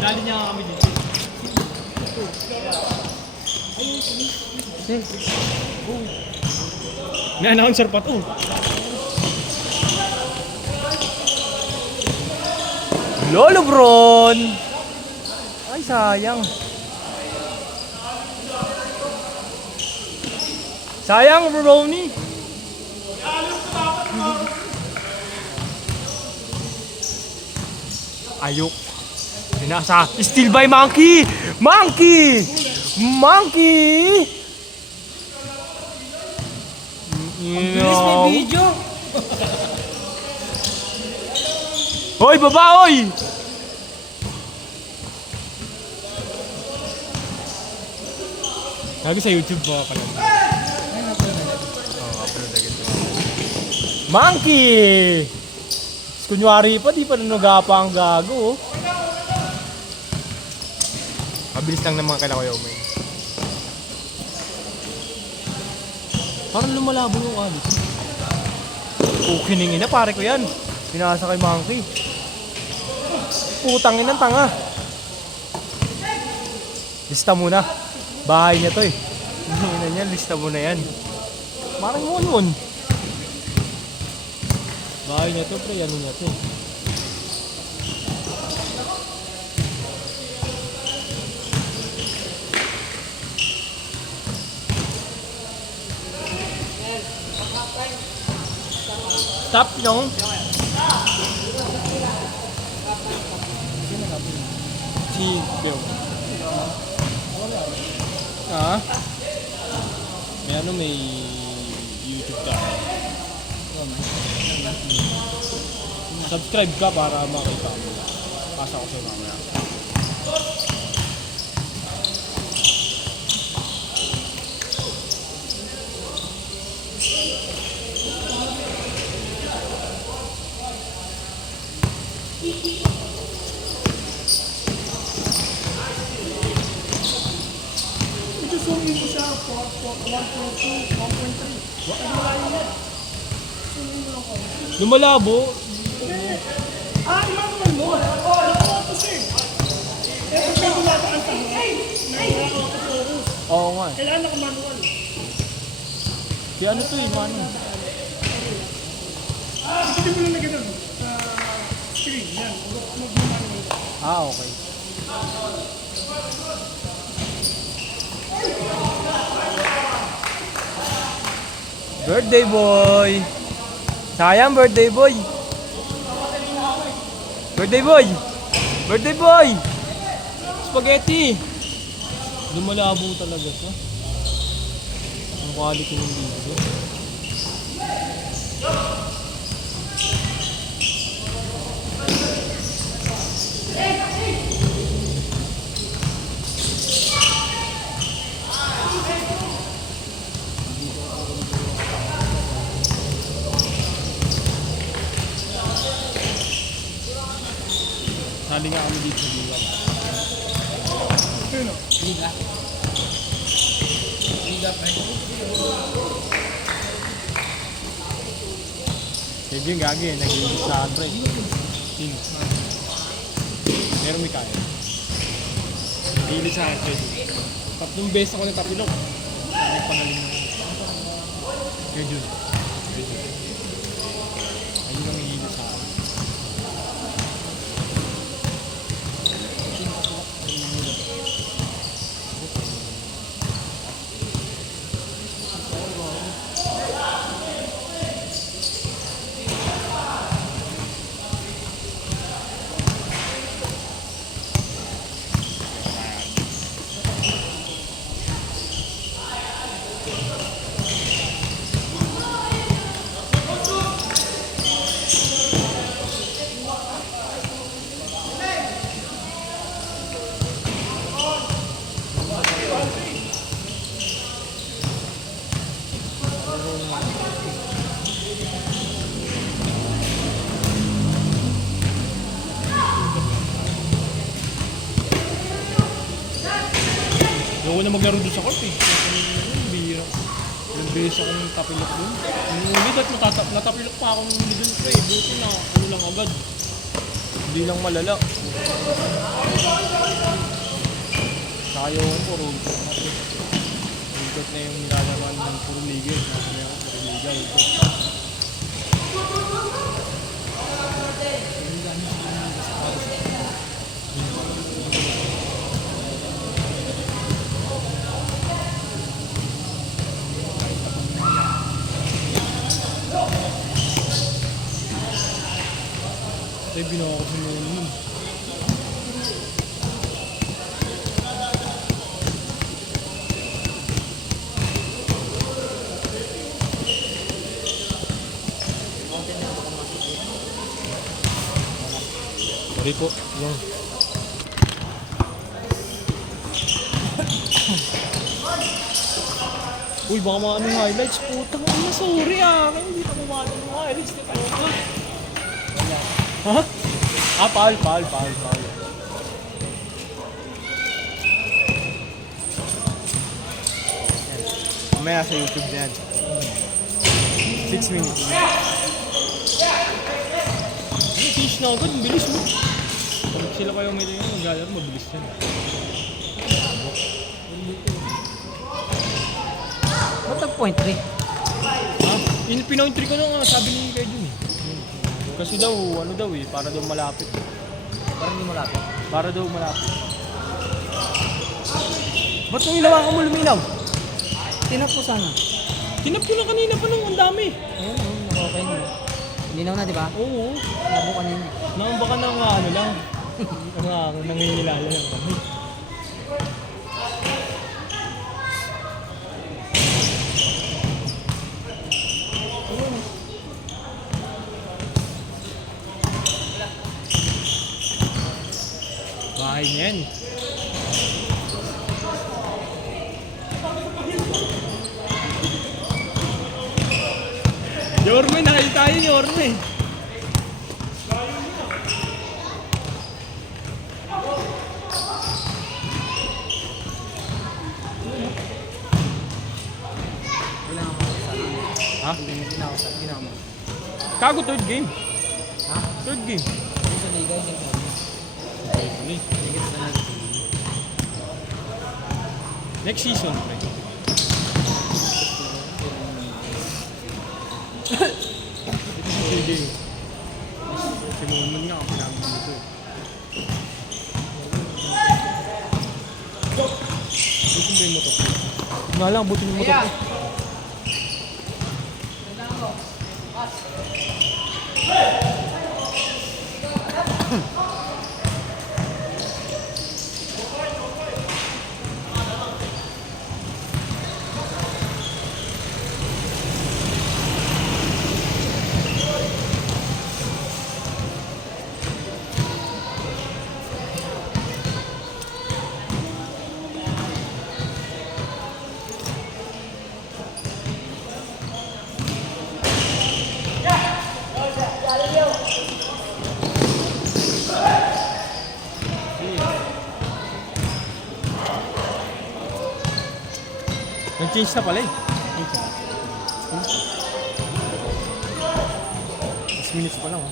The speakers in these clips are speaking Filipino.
Dali niya kami dito. May announcer pa to. Lolo Bron! Ay, sayang. Sayang, Brony. Ayok. Binasa. Still by Monkey! Monkey! Monkey! Bilis, may video. Hoy, baba, hoy! Lagi sa YouTube mo pala. Monkey! Kunyari pa, di pa nanugapa ang gago. Mabilis lang naman kailangan ko yung may. Parang lumalabo yung alis. Kukiningin na, pare ko yan. Pinasa kay Monkey. Putangin ng tanga. Lista muna. Bahay niya to eh. Hingin niya, lista muna yan. Parang yun. Bahay niya to, pre. Ano niya to eh. Stop nyo. Si Beo. Ah? May ano, may YouTube ka. Subscribe ka para makita mo. Pasa ko sa'yo mamaya. Zoom mo siya 1.2, 1.3. Wala yun yan. Lumalabo. Imanual mo. Ito siya. Ito siya gumapa ang tanong. Nag-autofocus. Oo nga. Kailangan naka-manual. Si ano to eh, mano. Hindi mo lang na ganun. Screen. Yan. Mag-manual. Ah, okay. Birthday boy! Sayang, birthday boy! Birthday boy! Birthday boy! Spaghetti! Lumalabo talaga siya. Ang quality ng video. Sali nga kami dito sa Liga. Sino? Liga. Liga pa. Sige yung gagi, nag-iibig sa Andre. Sino? Meron may kaya. Hilig sa akin. Tatlong beses ako ng tapilok. May pagaling ng schedule. Ayun ang hilig sa akin. Ayoko na maglaro doon sa court eh. Bihira. beses akong tapilok dun. Yung ulit at natapilok pa akong hindi dun pre. Buti na ano lang agad. Hindi lang malala. Tayo ko road trip na pre. Road trip na yung nilalaman ng puro liga. Nasa meron puro liga. Road trip. Kasi binawa ko si Nono nun. Sorry po. Yung. Uy, baka mga anong highlights. Putang ina, sorry ah. Kaya hindi na kumano ng highlights. Di tayo ka. Ha? Ah, paal. Mamaya sa YouTube na yan. 6 minutes. Ano, finish na agad. Ang bilis mo. Pag sila kayo may tayo, maglalaro, mabilis yan. Ba't nag-point 3? Ha? Yung pinoint ko na nga, sabi ni Kay Jun eh. Kasi daw, ano daw eh, para daw malapit. Parang hindi mo lapit. Para daw malapit. Ba't nung hinawakan mo luminaw? Tinap ko sana. Tinap ko na kanina pa nung ang dami. Ayun, okay na. Linaw na, di ba? Oo. Labo kanina. Nang baka nang ano lang. Nangingilala lang kami. Bahay niya yan. Yorme, nakita tayo ni Yorme. Wala ako sana. Ha? Hindi na ako. Kago third game. Ha? Third game. Yung sa liga, hindi ko. Higit sa liga. Next season, pre. Sige. Sinuman nga ako namin dito eh. Buti ba yung motor? Nga lang, buti yung motor ko. Nag-change na pala eh. 6 minutes pa lang oh.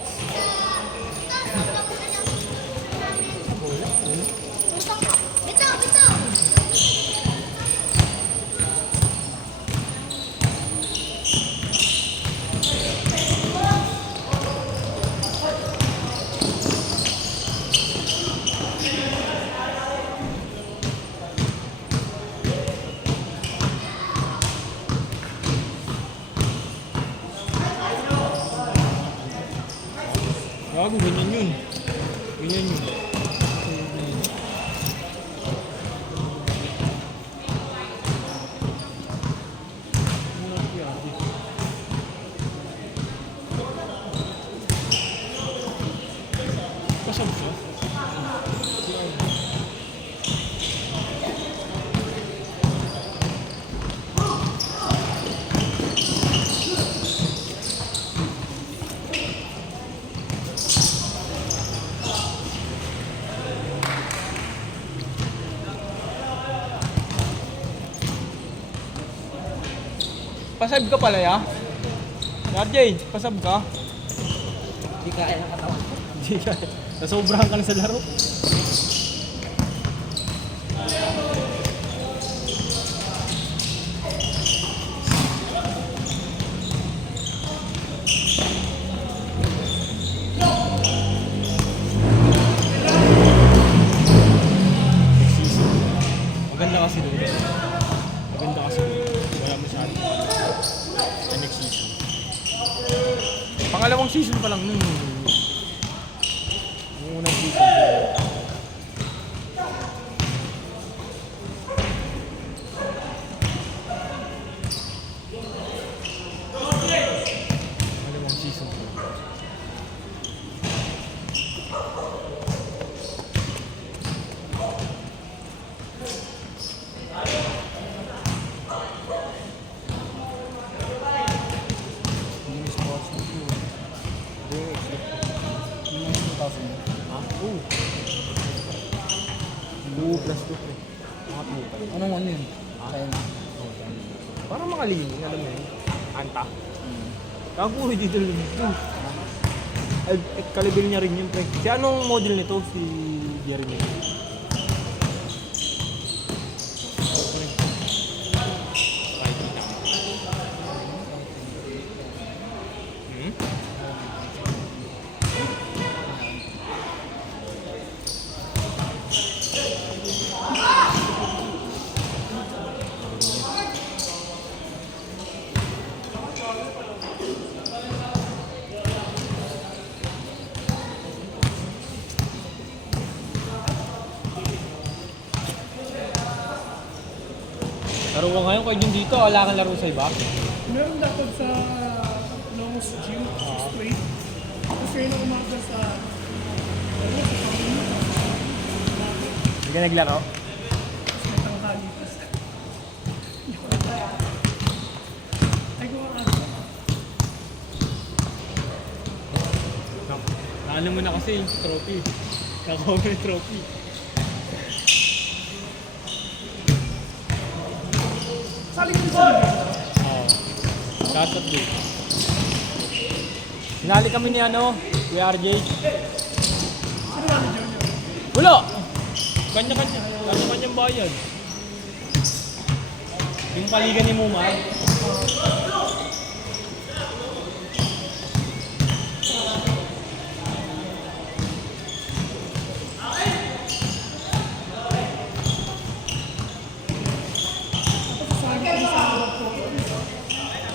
Gago, ganyan yun. Ganyan yun. Pasab siya. Pasab ka pala ya? RJ, pasab ka? Hindi kaya ng katawan. Hindi ka. Nasobrahan ka na sa laro. Maganda kasi doon. Maganda kasi doon. Wala masyado. Sa next season. Pangalawang season pa lang nun. Yung unang season. Pangalawang season pa lang. Hindi sports mo yun. Yung 2,000. Ah? Oo. 2 plus 2 pre. Mga puta. Anong ano yun? Kaya na. Parang makalining, alam mo yun. Anta. Kago, dito lang ito. Ay, kalibil niya rin yun pre. Si anong model nito? Si Jeremy. Laro ko ngayon, kayo dito, wala kang laro sa iba. Meron dapat sa Long's Gym, 6 to 8. Tapos kayo na umaga sa Hindi ka naglaro? tapos may tanghali pa sa ay gawa ka. Naano mo na kasi, trophy. Nakakuha mo yung trophy. Sabi ko sa Oo. Shoutout din. Sinali kami ni ano, Kuya RJ. sino ba ni Junior? Wala! Kanya-kanya. Kanya-kanyang bayad. Yung paligan ni Muma. Sabi ko sa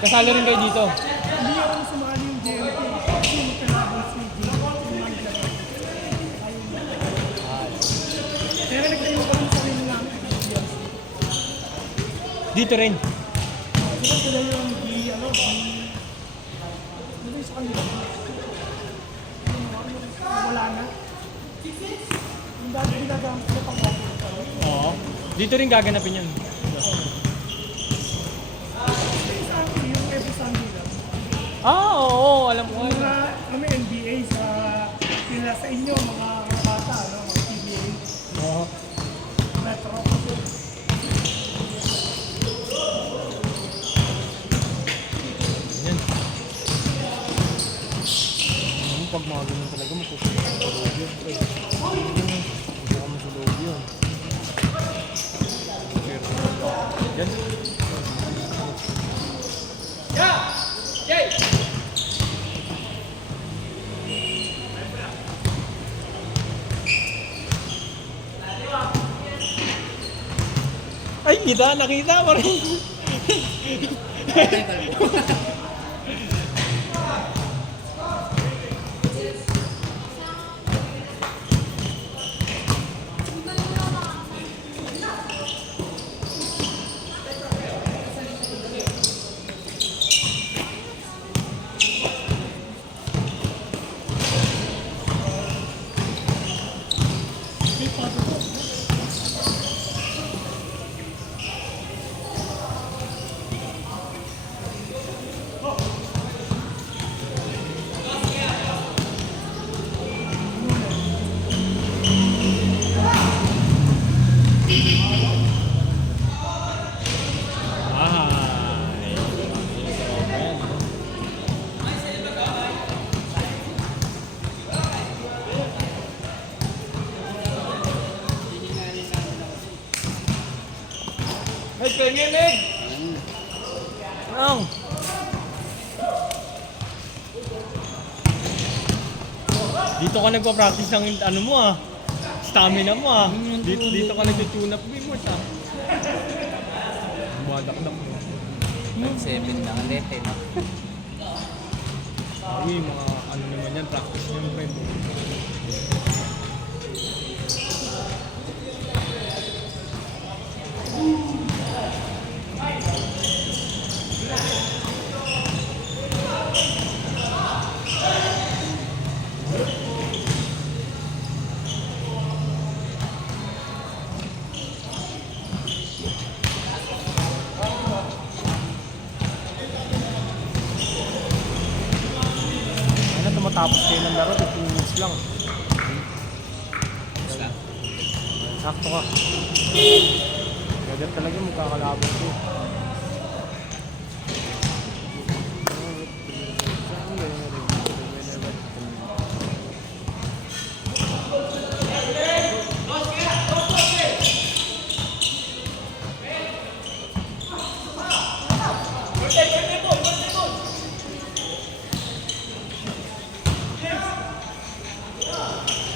Kasali rin kayo dito. hindi ako sumali yung JMP kasi magkalaban si JMP yung manager. Kaya nagtayo ko ng sarili namin. Dito rin. Sila sila yung ano sa kanila. Wala na. Yung dati ginagamit sila pang Oo. Dito rin gaganapin yun. yung every Sunday lang. Ah, oo. Alam ko. Mga kami NBA sa sila sa inyo, mga bata, no? Mga PBA, Oo. Metro. Yan. Ano pag mga ganun talaga, mapupunta ka sa loob yun. Pupunta ka mo sa loob yun. Yan. Ay, nakita mo rin. Ay, pengen, Meg! Anong? Dito ka nagpa-practice ng ano mo ah. Stamina mo ah. Dito ka nag-tune up mo ah. Bumadakdak mo. 7 lang ulit eh, no? Uy, mga ano naman yan, practice nyo yung friend. Ano, tumatapos kayo ng laro, 15 minutes lang. Basta. Sakto ka. Agad talaga magkakalaban ko.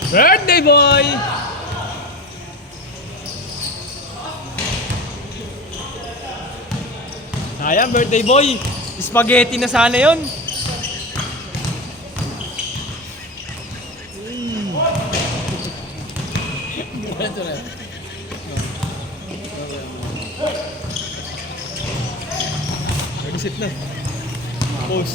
Birthday boy! Sayang, birthday boy! Spaghetti na sana yon. Ito na. Nag-sit na. Pause.